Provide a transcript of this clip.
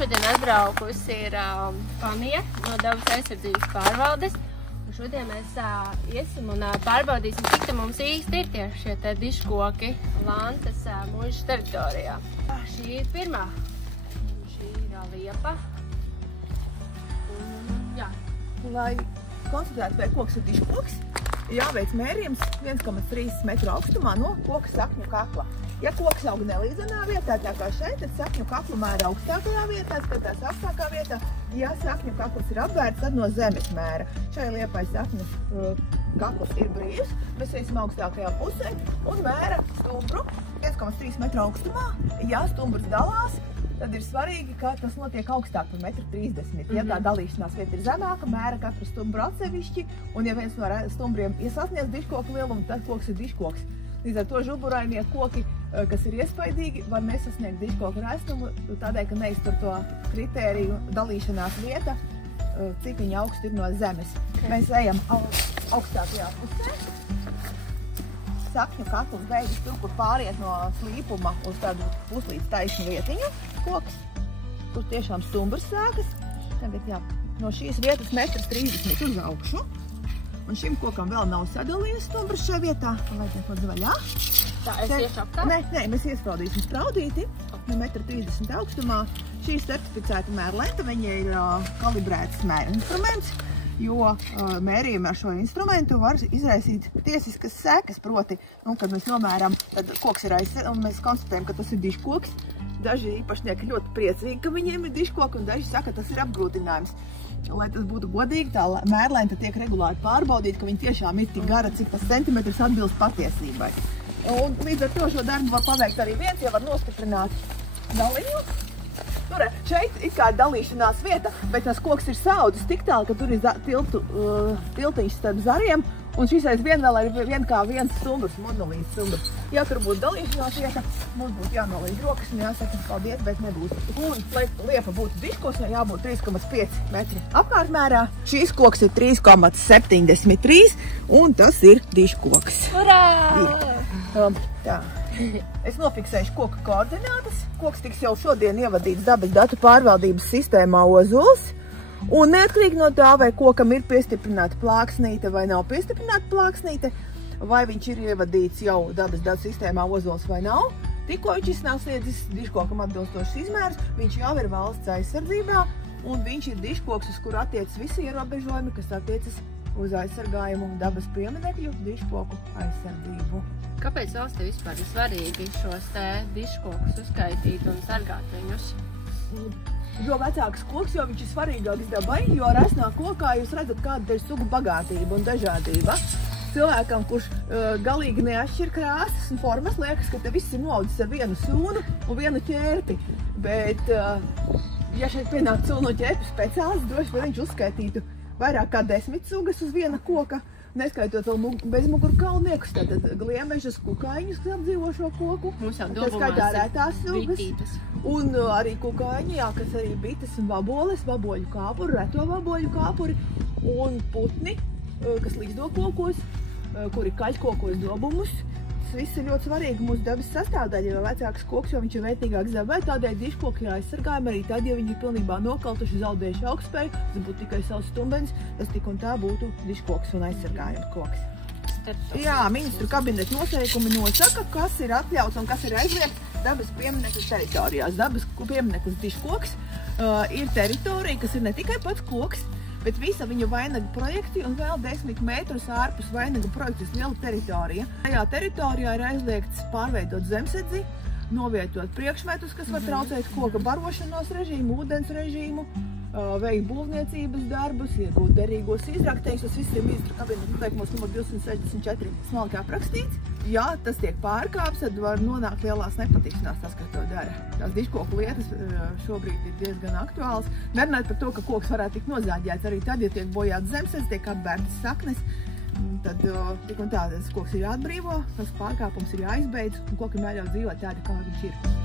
šodien atbraukusi ir Fanija no dabas aizsardzības pārvaldes. Un šodien mēs iesim un pārbaudīsim, cik te mums īsti ir tieši šie te diškoki Lances muižas teritorijā. Šī ir pirmā. Šī ir liepa. Jā. Lai konstatētu, vai koks ir diškoks, jāveic mērījums 1,3 metru augstumā no koka sakņu kakla. Ja koks aug nelīdzenā vietā, tā kā šeit, tad sakņu kaklu mēra augstākajā vietā, skatās augstākā vietā. Ja sakņu kakls ir apvērts, tad no zemes mēra. Šai liepai sakņu kakls ir brīvs, mēs iesim augstākajā pusē un mēra stumbru 1,3 metru augstumā. Ja stumbrs dalās, tad ir svarīgi, ka tas notiek augstāk par 1,30 m. Ja tā dalīšanās vieta ir zemāka, mēra katru stumbru atsevišķi, un ja viens no stumbriem sasniedz diškoku lielumu, tad koks ir diškoks. Līdz ar to žuburainie koki, kas ir iespaidīgi, var nesasniegt diškoku raistumu, tādēļ, ka neiztur to kritēriju dalīšanās vieta, cik viņa augsts ir no zemes. Mēs ejam augstākajā pusē. Sakņu kakls beigas tur, kur pāriet no slīpuma uz tādu puslīdz taisnu vietiņu koks, kur tiešām stumbrs sākas. Tagad jā, no šīs vietas 1,30 m uz augšu. Un šim kokam vēl nav sadalījies stumbrs šajā vietā. Vajadzētu lūdzu vaļā. Tā, es iešu apkārt? Nē, mēs iespraudīsim spraudīti no 1,30 m augstumā. Šī ir certificēta mērlenta, viņa ir kalibrēts mēra instruments, jo mērījumi ar šo instrumentu var izraisīt tiesiskas sekas, proti, kad mēs nomēram, tad koks ir un mēs konstatējam, ka tas ir diškoks. Daži īpašnieki ļoti priecīgi, ka viņiem ir diškoki, un daži saka, ka tas ir apgrūtinājums. Lai tas būtu godīgi, tā mērlenta tiek regulāri pārbaudīta, ka viņa tiešām ir tik gara, cik tas centimetrs atbilst patiesībai. Un līdz ar to šo darbu var paveikt arī viens, ja var nostiprināt daliņu. Tur šeit ir kā dalīšanās vieta, bet tas koks ir saudzis tik tālu, ka tur ir tiltiņš starp zariem, un šis aizvien vēl ir kā viens stumbrs, monolīts stumbrs. Ja tur būtu dalīšanās vieta, mums būtu jānolīdz rokas un jāsaka paldies, bet nebūtu. Un, lai liepa būtu diškoks, jābūt 3,5 metri apkārtmērā. Šīs koks ir 3,73 un tas ir diškoks. Urā! Tā. Es nofiksēšu koka koordinātas. Koks tiks jau šodien ievadīts dabas datu pārvaldības sistēmā Ozols. Un neatkarīgi no tā, vai kokam ir piestiprināta plāksnīte vai nav piestiprināta plāksnīte, vai viņš ir ievadīts jau dabas datu sistēmā Ozols vai nav, tikko viņš izsniedzis diškokam atbilstošas izmērus, viņš jau ir valsts aizsardzībā, un viņš ir diškoks, uz kuru attiecas visi ierobežojumi, kas attiecas uz aizsargājumu dabas pieminekļu diškoku aizsardzību. Kāpēc valstī vispār ir svarīgi šos te diškokus uzskaitīt un sargāt viņus? Jo vecāks koks, jo viņš ir svarīgāks dabai, jo resnā kokā jūs redzat, kāda ir sugu bagātība un dažādība. Cilvēkam, kurš galīgi neatšķir krāsas un formas, liekas, ka te viss ir noaudzis ar vienu sūnu un vienu ķērpi. Bet, ja šeit pienāk sūnu un ķērpi speciālists, droši vien viņš uzskaitītu vairāk kā 10 sugas uz viena koka, neskaitot vēl bezmugurkaulniekus, tātad gliemežas, kukaiņus, kas apdzīvo šo koku. Mums jau domās sugas. Un arī kukaiņi, jā, kas arī bites un vaboles, vaboļu kāpuri, reto vaboļu kāpuri un putni, kas līdzdo kokos, kuri kaļ kokos dobumus. Tas viss ir ļoti svarīgi mūsu dabas sastāvdaļa, jo vecāks koks, jo viņš ir vērtīgāks dabai, tādēļ diškoki jāaizsargājam arī tad, ja viņi ir pilnībā nokaltuši, zaudējuši augstspēju, tas būtu tikai savs stumbenis, tas tik un tā būtu diškoks un aizsargājums koks. Jā, ministru kabineta noteikumi nosaka, kas ir atļauts un kas ir aizliegts dabas pieminekļu teritorijās. Dabas piemineklis diškoks ir teritorija, kas ir ne tikai pats koks, bet visa viņa vainaga projekti un vēl 10 metrus ārpus vainaga projektas liela teritorija. Tajā teritorijā ir aizliegts pārveidot zemsedzi, novietot priekšmetus, kas var traucēt koka barošanos režīmu, ūdens režīmu, veikt būvniecības darbus, iegūt derīgos izrakteņus. Tas viss ir ministru kabineta noteikumos numur 264 smalki aprakstīts. Ja tas tiek pārkāpts, tad var nonākt lielās nepatikšanās tas, kas to dara. Tās diškoku lietas šobrīd ir diezgan aktuāls. Nerunājot par to, ka koks varētu tikt nozāģēts arī tad, ja tiek bojāts zemsedz, tiek apbērtas saknes, tad tik un tā tas koks ir jāatbrīvo, tas pārkāpums ir jāizbeidz un kokam jāļauj dzīvot tādi, kā viņš ir.